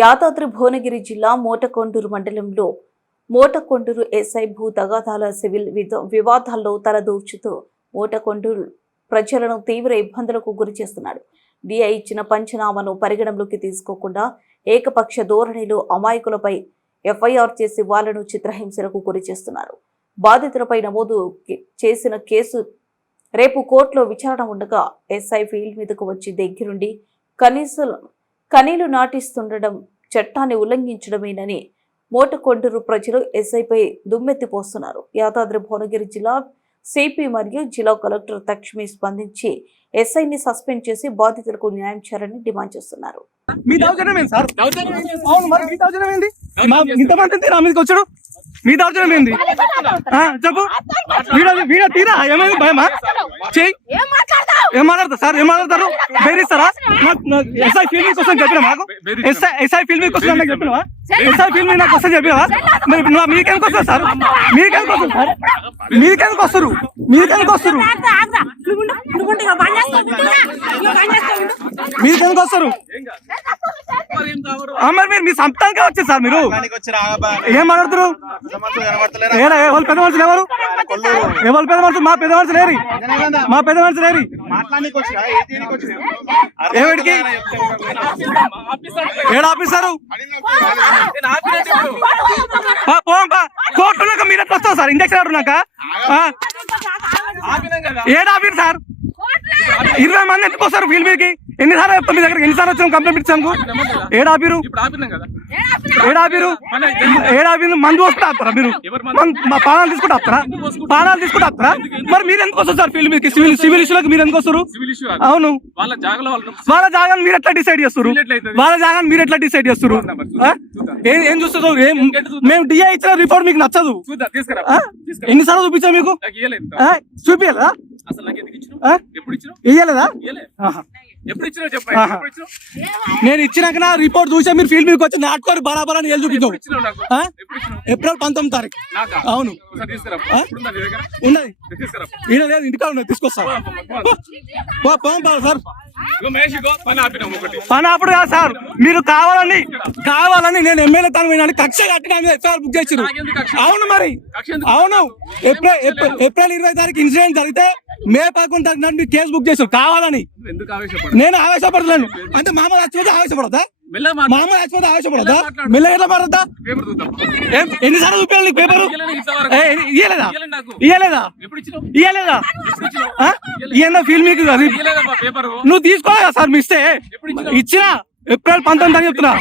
యాదాద్రి భువనగిరి జిల్లా మోటకొండూరు మండలంలో మోటకొండూరు ఎస్ఐ భూ తగాదాల సివిల్ వివాదాల్లో తలదూర్చుతూ మోటకొండూరు ప్రజలను తీవ్ర ఇబ్బందులకు గురి చేస్తున్నాడు. డిఐ ఇచ్చిన పంచనామాను పరిగణలోకి తీసుకోకుండా ఏకపక్ష ధోరణిలో అమాయకులపై ఎఫ్ఐఆర్ చేసి వాళ్లను చిత్రహింసలకు గురి చేస్తున్నారు. బాధితులపై నమోదు చేసిన కేసు రేపు కోర్టులో విచారణ ఉండగా ఎస్ఐ ఫీల్డ్ మీదకు వచ్చి దగ్గరుండి కనీలు నాటిస్తుండడం చట్టాన్ని ఉల్లంఘించడమేనని మోటకొండూరు ప్రజలు ఎస్ఐపై దుమ్మెత్తిపోస్తున్నారు. యాదాద్రి భువనగిరి జిల్లా సిపి మరియు జిల్లా కలెక్టర్ తక్షణమే స్పందించి ఎస్ఐని సస్పెండ్ చేసి బాధితులకు న్యాయం చేయాలని డిమాండ్ చేస్తున్నారు. మీ దౌర్జన్యం ఏంది సార్? అవును మరి మీ దౌర్జన్యం ఏంది? ఇంతమంది నా మీదకి వచ్చాడు, మీ దౌర్జన్యం ఏంది చెప్పు. వీడియో తీరా, ఏమైంది భయమా? చెయ్యి. ఏం మాట్లాడతారు సార్? ఏం మాట్లాడతారు? బెదిరిస్తారా? ఎస్ఐ ఫీల్డ్ మీకు వస్తుంది చెప్పినా మాకు? ఎస్ఐ ఫీల్డ్ మీకు వస్తుంది చెప్పినావా? ఎస్ఐ ఫీల్డ్ మీద నాకు వస్తుంది చెప్పినావా? మరి మీకెందుకు వస్తారు సార్? మీకెందుకు వస్తుంది సార్? మీకెందుకు వస్తారు? మీకెందుకు వస్తారు? మీకెందుకు వస్తారు? మరి మీరు మీ సంతానికే వచ్చారు సార్. మీరు ఏం మాట్లాడుతారు? ఎవరు పెద్ద మనుషులు? ఎవరు పెద్ద మనుషులు? మా పెద్ద మనుషులు లేరు, మా పెద్ద మనుషులు లేరు. ఏమిటికి ఏడు ఆఫీసరు కోర్టులో మీరు ఎట్లా వస్తారు సార్? ఇంజక్షన్ ఆడున్నాక ఏడు ఆఫీర్ సార్. 20 మంది ఎందుకు వస్తారు ఫీల్డ్ మీదకి? ఎన్నిసార్లు చెప్తాం మీ దగ్గర? ఎన్నిసార్లు వచ్చాము కంప్లైంట్ ఇచ్చాము? ఏడాపిరు ఏడాపిరు మందు వస్తే ఆపుతారా మీరు? మా పానాలు తీసుకుంటే ఆపుతారా? పానాలు తీసుకుంటే ఆపుతారా? మరి మీరు ఎందుకు వస్తారు సార్ ఫీల్డ్ మీదకి? సివిల్ ఇష్యూలకు మీరు ఎందుకు వస్తారు? అవును, వాళ్ళ జాగాను మీరు ఎట్లా డిసైడ్ చేస్తారు? వాళ్ళ జాగాను మీరు ఎట్లా డిసైడ్ చేస్తారు? ఏం చూస్తారు? మేము డిఐ ఇచ్చిన రిపోర్ట్ మీకు నచ్చదు. ఎన్నిసార్లు చూపించాం మీకు? చూపించాలా? ఇయ్యలేదా? నేను ఇచ్చినాక నా రిపోర్ట్ చూసా మీరు ఫీల్డ్ మీదకి వచ్చి నాటుకోరు బరాబర్ అని వెళ్ళి చూపించాం. ఏప్రిల్ 19 తారీఖు. అవును ఉన్నది, ఈయన లేదు, ఇంటికాడ ఉన్నది, తీసుకొస్తా సార్. పని అప్పుడు కాదు సార్, మీరు కావాలని నేను ఎమ్మెల్యే తను పోయినా కక్ష కట్టిన ఎఫ్ఐఆర్ బుక్ చేసారు. అవును మరి, అవును. ఏప్రిల్ 20 తారీఖు ఇన్సిడెంట్ జరిగితే మే 11 తారీఖు నాడు మీరు కేసు బుక్ చేశారు కావాలని. నేను ఆవేశపడలేను అంటే మామూలు చచ్చిపోతే ఆవేశపడదా? మామూలు చచ్చిపోతే ఆవేశపడదా? మెల్ల ఎట్లా పడద్దా? ఎన్నిసార్లు చూపించాలి నీకు పేపరు? ఇయ్యలేదా? ఇయ్యలేదా? ఇయ్యలేదా? ఇయ్యన్నా ఫీల్డ్ మీకు నువ్వు తీసుకోవాలి కదా సార్. మీ ఇస్తే ఇచ్చినా ఏప్రిల్ 19 అని చెప్తున్నా.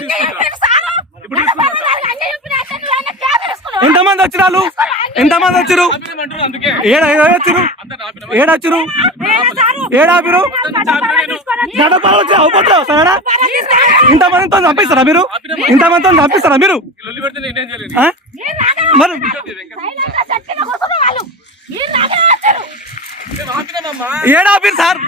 ఎంతమంది వచ్చినారు? ఎంతమంది వచ్చారు? ఏడొచ్చారు? ఏడాపిరు అవుతారా? ఇంతమందితో చంపిస్తారా మీరు? ఇంతమందితో చంపిస్తారా మీరు? మరి ఏడాపిరు సార్.